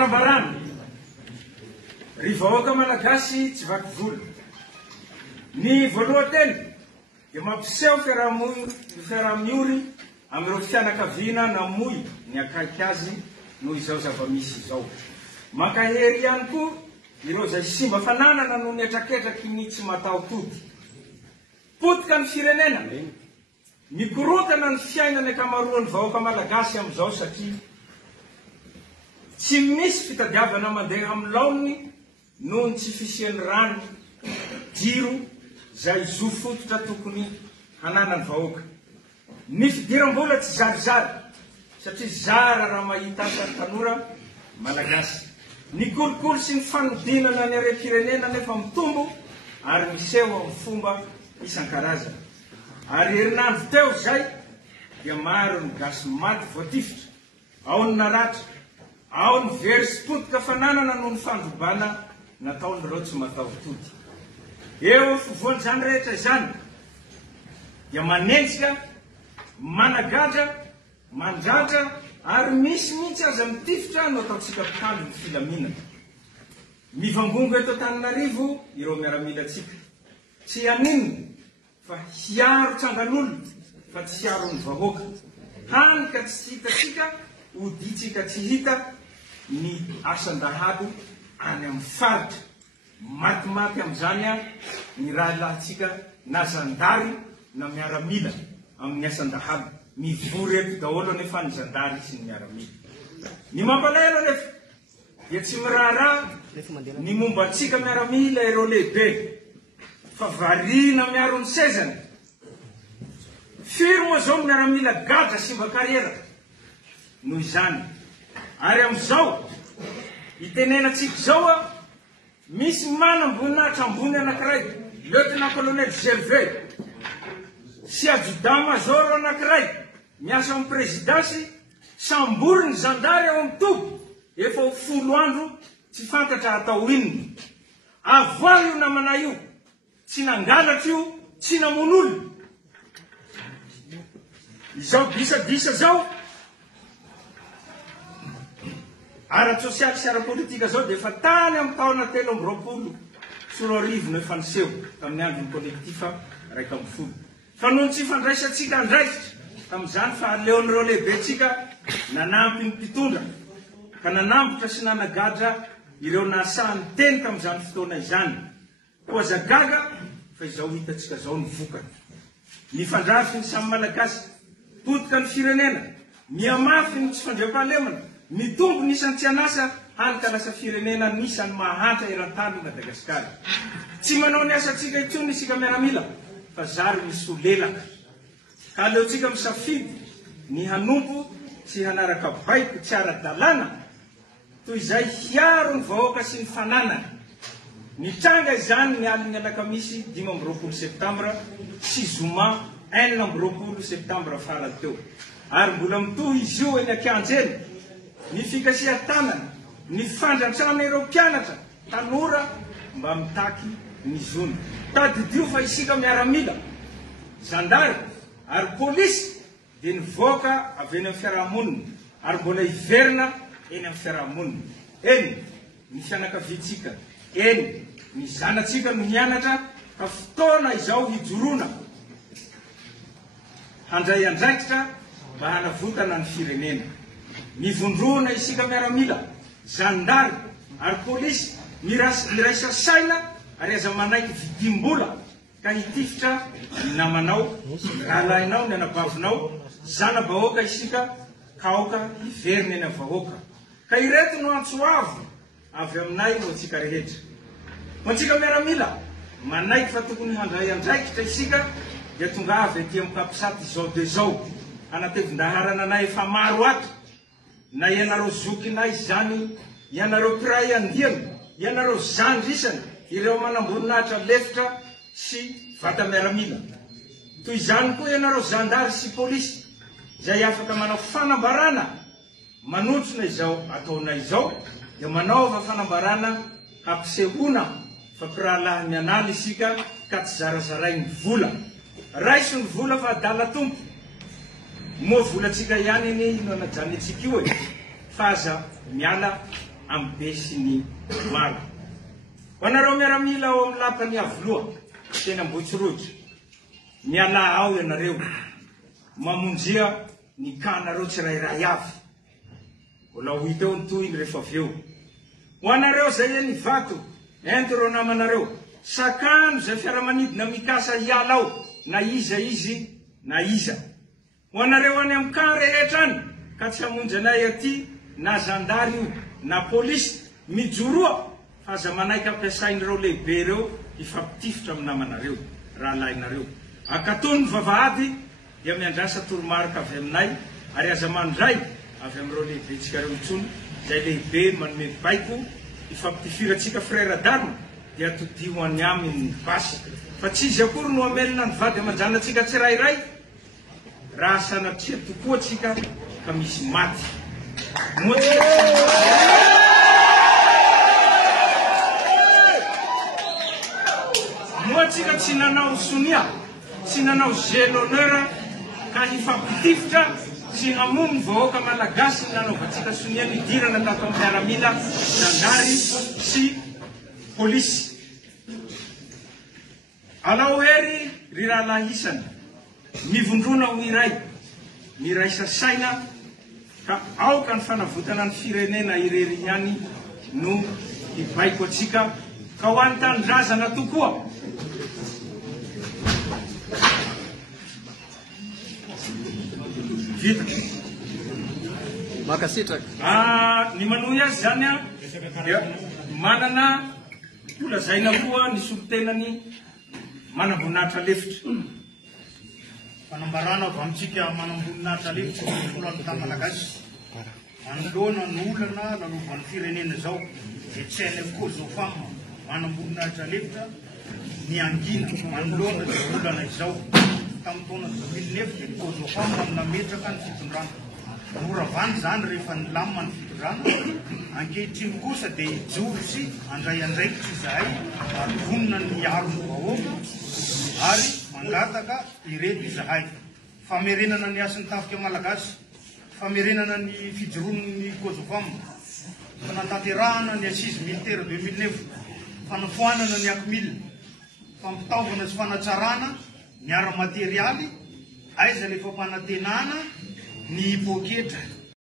Fanambarana ry vahoaka malagasy tsy vaky vola. Ny voalohany dia mampiseho fiaraha-miory amin'ireo fianakaviana namoy ny akaiky azy noho izao zava-misy izao. Mankahery ihany koa ireo izay simba fananana noho ny etraketraky ny tsy mataho-tody. Potika ny firenena, mikorotana ny fiainany akamaroan'ny vahoaka malagasy amin'izao satria tsy misy fitadiavana mandeha amin'ny laoniny noho ny tsy fisian'ny rano, jiro izay zo fototra tokony hananany vahoaka. Ny fidiram-bola tsy zarizary satria zara raha mahita azy tanora malagasy. Ny kolikoly sy ny fanodinana ny harem-pirenena nefa mitombo ary miseho amin'ny fomba isan-karazany. Ary herinandro teo zay dia maro ny gasy maty voatifitra, ao ny naratra, ao ny very sy potika fananana noho ny fandrobana nataon'ireo tsy mataho-tody. Eo fivoan'izany rehetra izany dia manenjika, managadra, mandratra ary misy mihitsy aza mitifitra no ataontsika mpitandro ny filaminana. Mivangongo eto Antananarivo ireo miaramilatsika, tsy haninona fa hiaro tsangan'olona fa tsy hiaro ny vahoaka. Hany ka tsy hitatsika, oditsika tsy hita ny asan-dahalo any amin'ny faritra. Matimaty amin'izany ny rahalahintsika na zandary na miaramila amin'ny asan-dahalo. Mivory eto daholo nefa ny zandary sy ny miaramila. Ny mampalahelo nefa dia tsy miraharaha ny momba antsika miaramila ireo lehibe fa variana miaro ny sezany. Firy moa zao miaramila gadra sy mba kariera noho izany. Ary amin'izao itenenantsika zao misy manam-boninahitra ambony anankiray, lieutenant colonel Gervais sy adjudant major anankiray miasa amin'ny présidansy, sambory ny zandary ao amin'ny tobo, efa ho 10 andro tsy fantatra atao inona. Avoa io namana io, tsy nangalatra io, tsy namon'olona. Izao disadisa zao ara-tsosialy sy ara-politika zao dia efa tany amin'ny taona 2020 sy 2021 efa niseho tamin'ny andron'ny kolektifa 1 fa noho tsy fandraisantsika andraikitra tamin'izany fa aleon'ireo lehibetsika nanampy ny mpitondra ka nanambotra sy nanagadra ireo nasahan'ny teny tamin'izany fotoana izany. Koa zagaga fa izao hitatsika zao ny vokany. Ny fandrafy ny samy malagasy, potika ny firenena, miamafy ny tsy fandriam-pahalemana, ny tombo nisan'ny tsy anasa hany ka lasa firenena nisan'ny mahantra eran-tany Madagasikara. Tsy manao ny asantsika itsony isika miaramila fa zary misy olelaka. Ka aleontsika misafidy ny hanompo sy hanaraka baiko tsy ara-dalàna toy izay hiaro ny vahoaka sy ny fananana. Nitranga izany ny aliny alakamisy 15 septambra sy zoma 14 septambra farany teo. Ary mbola mitohy izy io eny Ankianjo eny. Ny fikasia tanana, ny fandrantrana ireo mpianatra, tanora mba mitaky ny zona. Tadidio fa isika miaramila, zandary ary polisy dia nivoaka avy eny amin'ny fiarahamonina ary mbola hiverina eny amin'ny fiarahamonina. Eny ny fianakaviantsika, eny ny zanatsika no mianatra ka fotoana izao hijorona handray andraikitra mba hanavotana ny firenena. Mivondrona isika miaramila, zandary ary polisy miraisa saina ary aza manaiky vidim-bola ka hitifitra ny namanao, rahalahinao, ny anabavinao, zana-bahoaka isika ka aoka hiverina eny amin'ny vahoaka. Ka ireto no antsoavo avy aminay ho antsika rehetra. Ho antsika miaramila, manaiky fa tokony handray andraikitra isika dia tonga avy ety amin'ny kapisaty izao de zao. Anatevin-daharana anay efa maro ato. Na ianareo zokinay zany, ianareo piray andiana, ianareo zandrisana, ireo manamboninahitra lefitra sy vata miaramila. Toy izany koa ianareo zandary sy polisy, izay afaka manao fanambarana manotrona izao ataonay izao, dia manaova fanambarana hampisehoana fa pirahalahy mianala isika ka tsy zarazaray ny vola. Raiso ny vola fa adala tompo. Moa volatsika ihany iny no anajanitsika io e. Fa aza miala amin'ny be sy ny maro. Ho anareo miaramila ao amin'ny lapany avoloa teny Ambohitsirotra, miala ao ianareo mamonjea ny kanareo tsirairay avy. Mbola ho hita eo ny tohiny rehefa avy eo. Ho anareo zay ny vato ento reo namanareo, sakano zay fiaramanidina mikasa hiala ao, na iza izy na iza. Ho anareo any amin'ny ka rehetra any ka tsy hamonjy anay aty, na zandary io na polisy mijoroa, fa aza manaiky ampiasain'ireo lehibe reo ifampitifitra amin'ny namanareo, rahalainareo. Akatony ny vavahady dia miandrasa toromarika avy aminay, ary aza mandray avy amin'ireo lehibentsika reo intsony, zay lehibe manome baiko ifampitifirantsika frère d'armes dia todio any aminy basy. Fa tsy izy akory no amelona ny vady amanjanatsika tsirairay, raha sanatria tokoa tsika ka misy maty. Moa tsika tsy nanao sonia, tsy nanao jeu d'honneur ka hifampitifitra sy hamono ny vahoaka malagasy ny nanaovantsika sonia nidirana tato amin'ny miaramila, zandary sy polisy. Alao hery ry rahalahy isany, mivondrona ho iray, miraisa saina ka aoka ny fanavotana ny firenena irery ihany no hibaiko atsika ka ho any tanindrazana tokoa. Vita. Makasitraka. Ny manohy azy zany dia manana lazaina koa ny solotenany manamboninahitra lefitra. Fanambarana avy amintsika manamboninahitra lefitra folo amin'ny malagasy. Manoloana ny olana lalovan'ny firenena zao dia tsy hainy Kôzôfam manamboninahitra lefitra ny angina manoloana ny olana izao. Tamin'ny taona 2009 dia Kôzôfam nametraka ny fitondrana. Moravany zany rehefa nilamina ny fitondrana, ankehitriny kosa dia ijoro sy andray andraikitra izahay ary vonona ny arony vahoaka ary mangataka ireto izahay. Famerenana ny asan'ny tafika malagasy, famerenana ny fijoroan'ny Kôzôfam, fanatanterahana ny assise militaire 2009, fanafoanana ny akmil, fampitaovana sy fanatsarana ny ara-materialy, aiza le fampanantenana ny poketra.